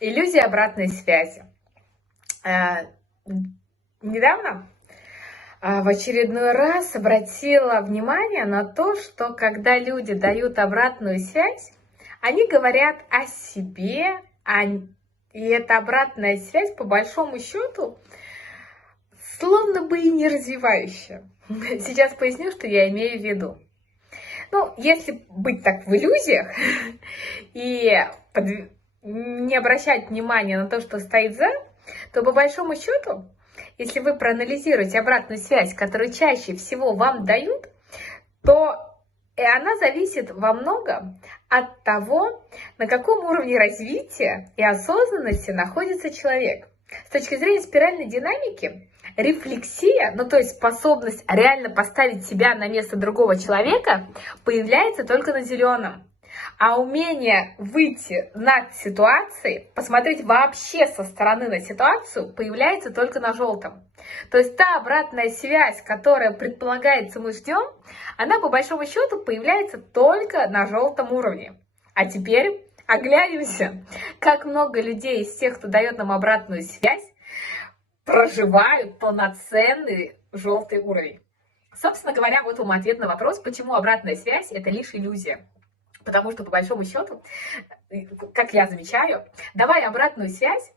Иллюзия обратной связи. Недавно в очередной раз обратила внимание на то, что когда люди дают обратную связь, они говорят о себе, и эта обратная связь, по большому счету, словно бы и не развивающая. Сейчас поясню, что я имею в виду. Ну, если быть так в иллюзиях и не обращать внимания на то, что стоит за, то по большому счету, если вы проанализируете обратную связь, которую чаще всего вам дают, то она зависит во многом от того, на каком уровне развития и осознанности находится человек. С точки зрения спиральной динамики, рефлексия, то есть способность реально поставить себя на место другого человека, появляется только на зеленом. А умение выйти над ситуацией, посмотреть вообще со стороны на ситуацию, появляется только на желтом. То есть та обратная связь, которая предполагается мы ждем, она по большому счету появляется только на желтом уровне. А теперь оглянемся, как много людей из тех, кто дает нам обратную связь, проживают полноценный желтый уровень. Собственно говоря, вот вам ответ на вопрос, почему обратная связь – это лишь иллюзия. Потому что, по большому счету, как я замечаю, давая обратную связь,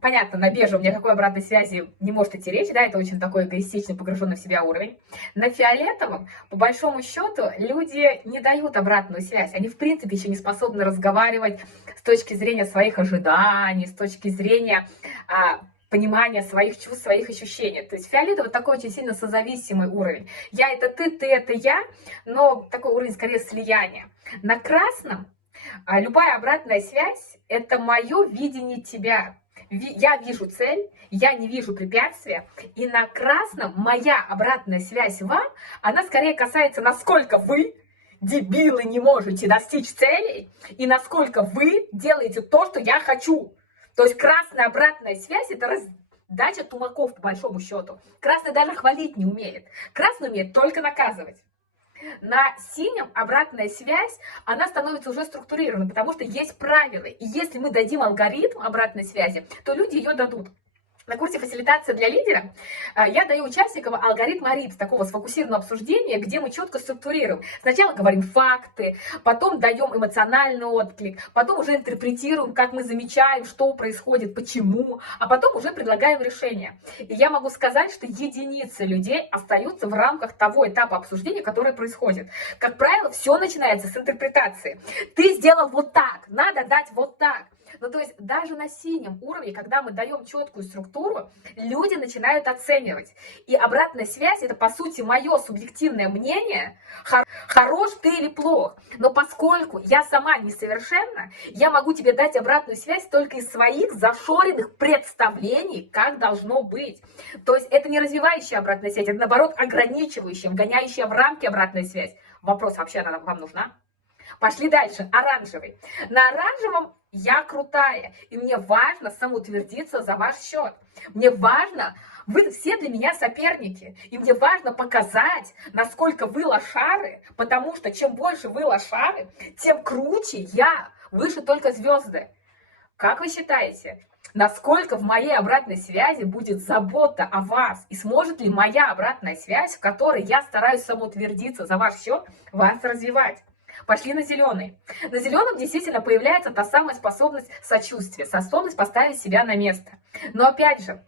понятно, на бежевом ни о какой обратной связи не может идти речь, да, это очень такой эгоистичный, погруженный в себя уровень. На фиолетовом, по большому счету, люди не дают обратную связь, они, в принципе, еще не способны разговаривать с точки зрения своих ожиданий, с точки зрения понимания своих чувств, своих ощущений. То есть фиолетовый такой очень сильно созависимый уровень. Я это ты это я, но такой уровень скорее слияния. На красном любая обратная связь – это мое видение тебя. Я вижу цель, я не вижу препятствия. И на красном моя обратная связь вам, она скорее касается, насколько вы, дебилы, не можете достичь целей, и насколько вы делаете то, что я хочу. То есть красная обратная связь – это раздача тумаков, по большому счету. Красный даже хвалить не умеет. Красный умеет только наказывать. На синем обратная связь, она становится уже структурированной, потому что есть правила. И если мы дадим алгоритм обратной связи, то люди ее дадут. На курсе «Фасилитация для лидера» я даю участникам алгоритм АРИТ, такого сфокусированного обсуждения, где мы четко структурируем. Сначала говорим факты, потом даем эмоциональный отклик, потом уже интерпретируем, как мы замечаем, что происходит, почему, а потом уже предлагаем решение. И я могу сказать, что единицы людей остаются в рамках того этапа обсуждения, который происходит. Как правило, все начинается с интерпретации. Ты сделал вот так, надо дать вот так. То есть даже на синем уровне, когда мы даем четкую структуру, люди начинают оценивать. И обратная связь – это, по сути, мое субъективное мнение, хорош ты или плох. Но поскольку я сама несовершенна, я могу тебе дать обратную связь только из своих зашоренных представлений, как должно быть. То есть это не развивающая обратная связь, это, наоборот, ограничивающая, вгоняющая в рамки обратная связь. Вопрос, вообще она вам нужна? Пошли дальше. Оранжевый. На оранжевом я крутая, и мне важно самоутвердиться за ваш счет. Мне важно, вы все для меня соперники, и мне важно показать, насколько вы лошары, потому что чем больше вы лошары, тем круче я, выше только звезды. Как вы считаете, насколько в моей обратной связи будет забота о вас? И сможет ли моя обратная связь, в которой я стараюсь самоутвердиться за ваш счет, вас развивать? Пошли на зеленый. На зеленом действительно появляется та самая способность сочувствия, способность поставить себя на место. Но опять же,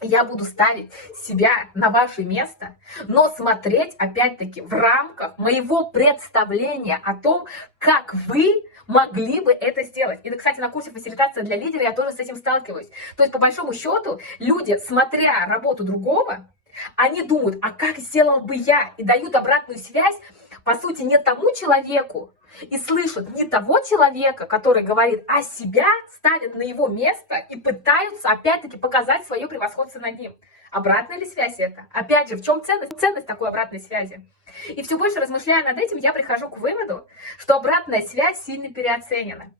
я буду ставить себя на ваше место, но смотреть опять-таки в рамках моего представления о том, как вы могли бы это сделать. И, кстати, на курсе «Фасилитация для лидера» я тоже с этим сталкиваюсь. То есть, по большому счету, люди, смотря работу другого, они думают, а как сделал бы я? И дают обратную связь, по сути, не тому человеку, и слышат не того человека, который говорит о себя, ставят на его место и пытаются, опять-таки, показать свое превосходство над ним. Обратная ли связь это? Опять же, в чем ценность такой обратной связи? И все больше размышляя над этим, я прихожу к выводу, что обратная связь сильно переоценена.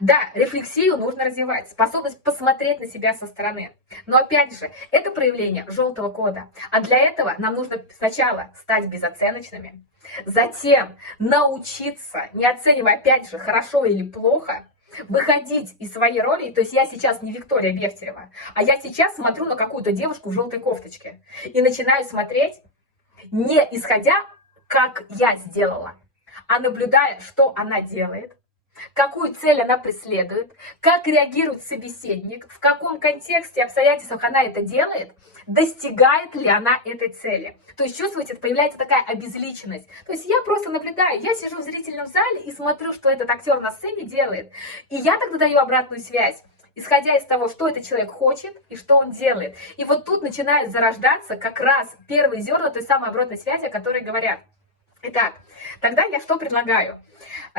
Да, рефлексию нужно развивать, способность посмотреть на себя со стороны. Но опять же, это проявление желтого кода. А для этого нам нужно сначала стать безоценочными, затем научиться, не оценивая опять же хорошо или плохо, выходить из своей роли. То есть я сейчас не Виктория Бехтерева, а я сейчас смотрю на какую-то девушку в желтой кофточке и начинаю смотреть, не исходя, как я сделала, а наблюдая, что она делает, какую цель она преследует, как реагирует собеседник, в каком контексте, обстоятельствах она это делает, достигает ли она этой цели. То есть, чувствуете, появляется такая обезличенность. То есть, я просто наблюдаю, я сижу в зрительном зале и смотрю, что этот актер на сцене делает. И я тогда даю обратную связь, исходя из того, что этот человек хочет и что он делает. И вот тут начинают зарождаться как раз первые зерна той самой обратной связи, о которой говорят. Итак, тогда я что предлагаю?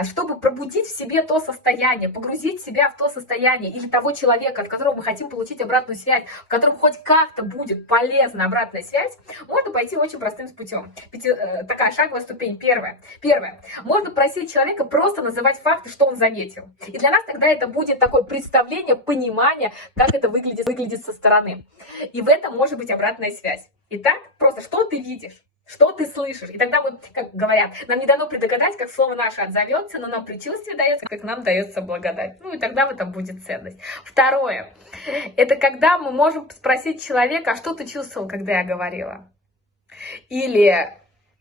Чтобы пробудить в себе то состояние, погрузить себя в то состояние или того человека, от которого мы хотим получить обратную связь, в котором хоть как-то будет полезна обратная связь, можно пойти очень простым путем. Такая шаговая ступень. Первая. Можно просить человека просто называть факты, что он заметил. И для нас тогда это будет такое представление, понимание, как это выглядит со стороны. И в этом может быть обратная связь. Итак, просто что ты видишь? Что ты слышишь? И тогда мы, как говорят, нам не дано предугадать, как слово наше отзовется, но нам предчувствие дается, как нам дается благодать. Ну и тогда в этом будет ценность. Второе. Это когда мы можем спросить человека, а что ты чувствовал, когда я говорила? Или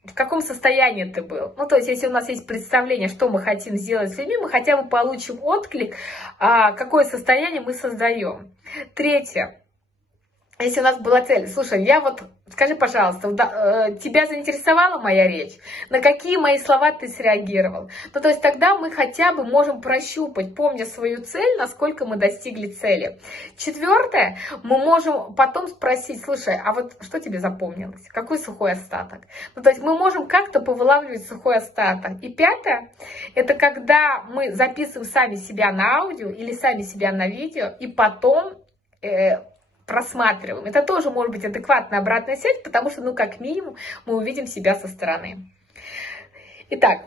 в каком состоянии ты был? Ну, то есть, если у нас есть представление, что мы хотим сделать с людьми, мы хотя бы получим отклик, какое состояние мы создаем. Третье. Если у нас была цель, слушай, скажи, пожалуйста, тебя заинтересовала моя речь? На какие мои слова ты среагировал? Ну, то есть тогда мы хотя бы можем прощупать, помня свою цель, насколько мы достигли цели. Четвертое, мы можем потом спросить, слушай, а вот что тебе запомнилось? Какой сухой остаток? Ну, то есть мы можем как-то повылавливать сухой остаток. И пятое, это когда мы записываем сами себя на аудио или сами себя на видео, и потом просматриваем. Это тоже может быть адекватная обратная связь, потому что, ну, как минимум, мы увидим себя со стороны. Итак,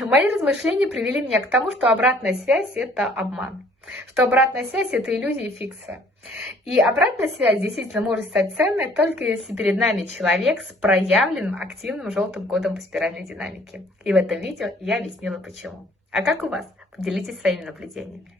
мои размышления привели меня к тому, что обратная связь – это обман. Что обратная связь – это иллюзия и фикция. И обратная связь действительно может стать ценной, только если перед нами человек с проявленным активным желтым кодом по спиральной динамике. И в этом видео я объяснила почему. А как у вас? Поделитесь своими наблюдениями.